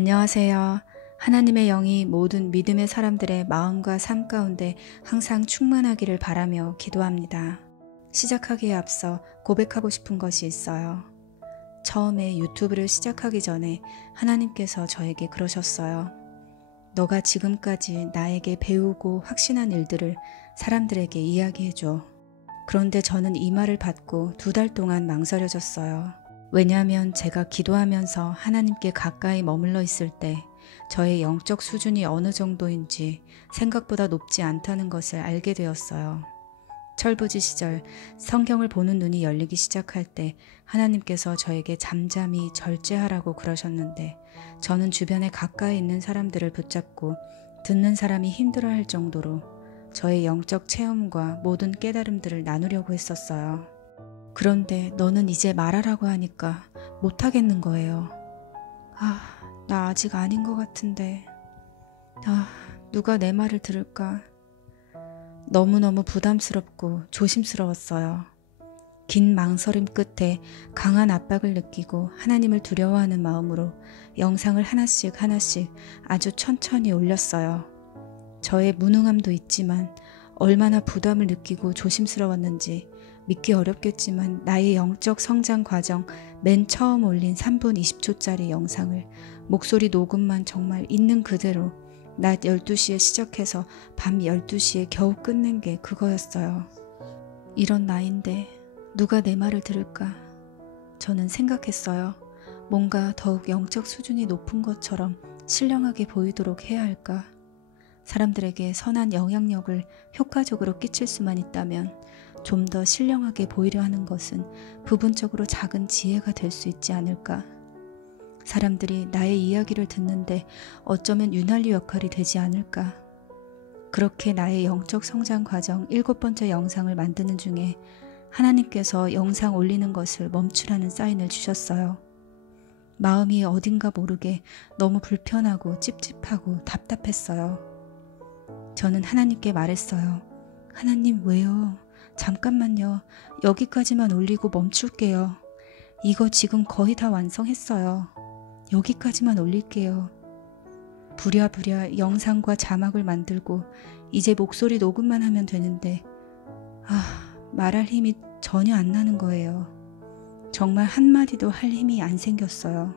안녕하세요. 하나님의 영이 모든 믿음의 사람들의 마음과 삶 가운데 항상 충만하기를 바라며 기도합니다. 시작하기에 앞서 고백하고 싶은 것이 있어요. 처음에 유튜브를 시작하기 전에 하나님께서 저에게 그러셨어요. 너가 지금까지 나에게 배우고 확신한 일들을 사람들에게 이야기해줘. 그런데 저는 이 말을 받고 2달 동안 망설여졌어요. 왜냐하면 제가 기도하면서 하나님께 가까이 머물러 있을 때 저의 영적 수준이 어느 정도인지 생각보다 높지 않다는 것을 알게 되었어요. 철부지 시절 성경을 보는 눈이 열리기 시작할 때 하나님께서 저에게 잠잠히 절제하라고 그러셨는데 저는 주변에 가까이 있는 사람들을 붙잡고 듣는 사람이 힘들어할 정도로 저의 영적 체험과 모든 깨달음들을 나누려고 했었어요. 그런데 너는 이제 말하라고 하니까 못하겠는 거예요. 나 아직 아닌 것 같은데. 누가 내 말을 들을까? 너무너무 부담스럽고 조심스러웠어요. 긴 망설임 끝에 강한 압박을 느끼고 하나님을 두려워하는 마음으로 영상을 하나씩 아주 천천히 올렸어요. 저의 무능함도 있지만 얼마나 부담을 느끼고 조심스러웠는지 믿기 어렵겠지만 나의 영적 성장 과정 맨 처음 올린 3분 20초짜리 영상을 목소리 녹음만 정말 있는 그대로 낮 12시에 시작해서 밤 12시에 겨우 끝낸 게 그거였어요. 이런 나이인데 누가 내 말을 들을까? 저는 생각했어요. 뭔가 더욱 영적 수준이 높은 것처럼 신령하게 보이도록 해야 할까? 사람들에게 선한 영향력을 효과적으로 끼칠 수만 있다면 좀 더 신령하게 보이려 하는 것은 부분적으로 작은 지혜가 될 수 있지 않을까? 사람들이 나의 이야기를 듣는데 어쩌면 유난리 역할이 되지 않을까? 그렇게 나의 영적 성장 과정 7번째 영상을 만드는 중에 하나님께서 영상 올리는 것을 멈추라는 사인을 주셨어요. 마음이 어딘가 모르게 너무 불편하고 찝찝하고 답답했어요. 저는 하나님께 말했어요. 하나님 왜요? 잠깐만요. 여기까지만 올리고 멈출게요. 이거 지금 거의 다 완성했어요. 여기까지만 올릴게요. 부랴부랴 영상과 자막을 만들고 이제 목소리 녹음만 하면 되는데 말할 힘이 전혀 안 나는 거예요. 정말 한마디도 할 힘이 안 생겼어요.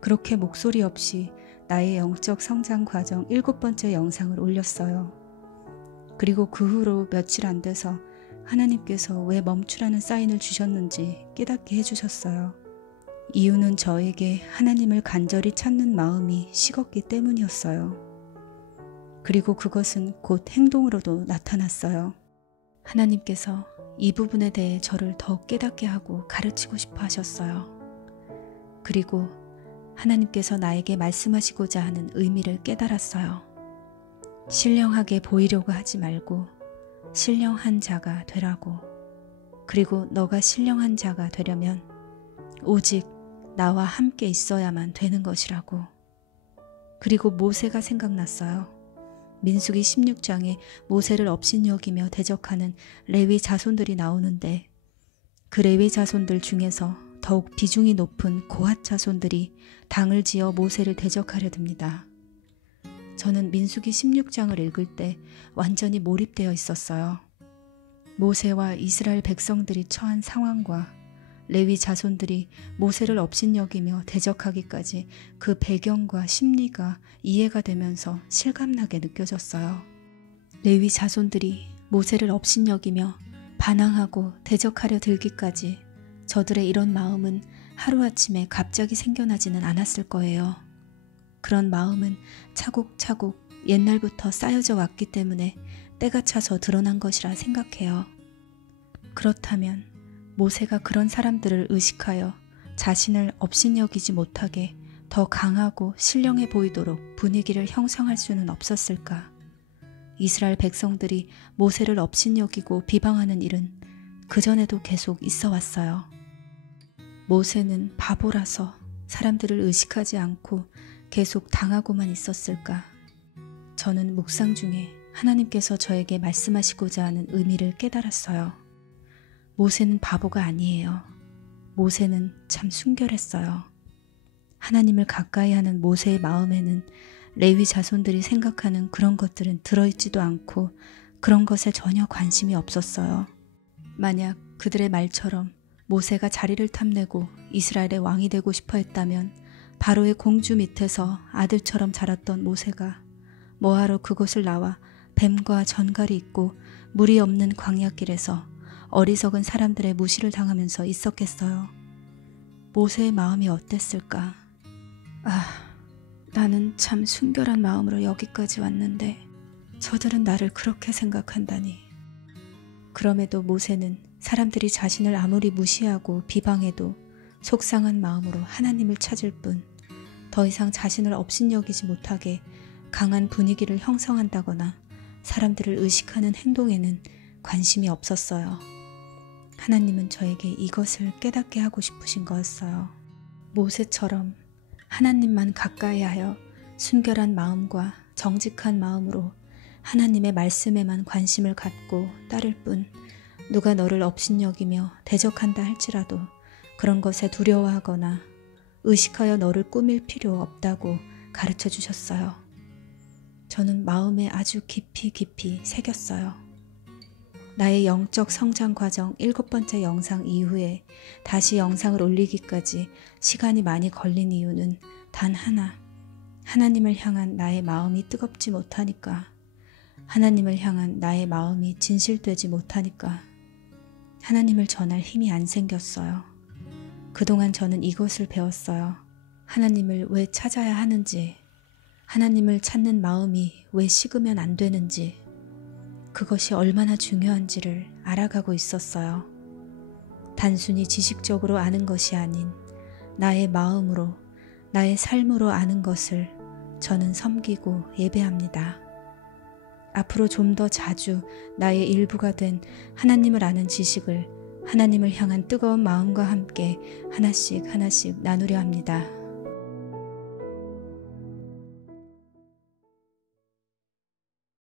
그렇게 목소리 없이 나의 영적 성장 과정 7번째 영상을 올렸어요. 그리고 그 후로 며칠 안 돼서 하나님께서 왜 멈추라는 사인을 주셨는지 깨닫게 해주셨어요. 이유는 저에게 하나님을 간절히 찾는 마음이 식었기 때문이었어요. 그리고 그것은 곧 행동으로도 나타났어요. 하나님께서 이 부분에 대해 저를 더 깨닫게 하고 가르치고 싶어 하셨어요. 그리고 하나님께서 나에게 말씀하시고자 하는 의미를 깨달았어요. 신령하게 보이려고 하지 말고 신령한 자가 되라고. 그리고 너가 신령한 자가 되려면 오직 나와 함께 있어야만 되는 것이라고. 그리고 모세가 생각났어요. 민수기 16장에 모세를 업신여기며 대적하는 레위 자손들이 나오는데 그 레위 자손들 중에서 더욱 비중이 높은 고핫 자손들이 당을 지어 모세를 대적하려 듭니다. 저는 민수기 16장을 읽을 때 완전히 몰입되어 있었어요. 모세와 이스라엘 백성들이 처한 상황과 레위 자손들이 모세를 업신여기며 대적하기까지 그 배경과 심리가 이해가 되면서 실감나게 느껴졌어요. 레위 자손들이 모세를 업신여기며 반항하고 대적하려 들기까지 저들의 이런 마음은 하루아침에 갑자기 생겨나지는 않았을 거예요. 그런 마음은 차곡차곡 옛날부터 쌓여져 왔기 때문에 때가 차서 드러난 것이라 생각해요. 그렇다면 모세가 그런 사람들을 의식하여 자신을 업신여기지 못하게 더 강하고 신령해 보이도록 분위기를 형성할 수는 없었을까? 이스라엘 백성들이 모세를 업신여기고 비방하는 일은 그전에도 계속 있어 왔어요. 모세는 바보라서 사람들을 의식하지 않고 계속 당하고만 있었을까? 저는 묵상 중에 하나님께서 저에게 말씀하시고자 하는 의미를 깨달았어요. 모세는 바보가 아니에요. 모세는 참 순결했어요. 하나님을 가까이 하는 모세의 마음에는 레위 자손들이 생각하는 그런 것들은 들어있지도 않고 그런 것에 전혀 관심이 없었어요. 만약 그들의 말처럼 모세가 자리를 탐내고 이스라엘의 왕이 되고 싶어 했다면 바로의 공주 밑에서 아들처럼 자랐던 모세가 뭐하러 그곳을 나와 뱀과 전갈이 있고 물이 없는 광야길에서 어리석은 사람들의 무시를 당하면서 있었겠어요. 모세의 마음이 어땠을까? 나는 참 순결한 마음으로 여기까지 왔는데 저들은 나를 그렇게 생각한다니. 그럼에도 모세는 사람들이 자신을 아무리 무시하고 비방해도 속상한 마음으로 하나님을 찾을 뿐 더 이상 자신을 업신여기지 못하게 강한 분위기를 형성한다거나 사람들을 의식하는 행동에는 관심이 없었어요. 하나님은 저에게 이것을 깨닫게 하고 싶으신 거였어요. 모세처럼 하나님만 가까이 하여 순결한 마음과 정직한 마음으로 하나님의 말씀에만 관심을 갖고 따를 뿐 누가 너를 업신여기며 대적한다 할지라도 그런 것에 두려워하거나 의식하여 너를 꾸밀 필요 없다고 가르쳐 주셨어요. 저는 마음에 아주 깊이 새겼어요. 나의 영적 성장 과정 7번째 영상 이후에 다시 영상을 올리기까지 시간이 많이 걸린 이유는 단 하나, 하나님을 향한 나의 마음이 뜨겁지 못하니까, 하나님을 향한 나의 마음이 진실되지 못하니까, 하나님을 전할 힘이 안 생겼어요. 그동안 저는 이것을 배웠어요. 하나님을 왜 찾아야 하는지, 하나님을 찾는 마음이 왜 식으면 안 되는지, 그것이 얼마나 중요한지를 알아가고 있었어요. 단순히 지식적으로 아는 것이 아닌 나의 마음으로, 나의 삶으로 아는 것을 저는 섬기고 예배합니다. 앞으로 좀 더 자주 나의 일부가 된 하나님을 아는 지식을 하나님을 향한 뜨거운 마음과 함께 하나씩 나누려 합니다.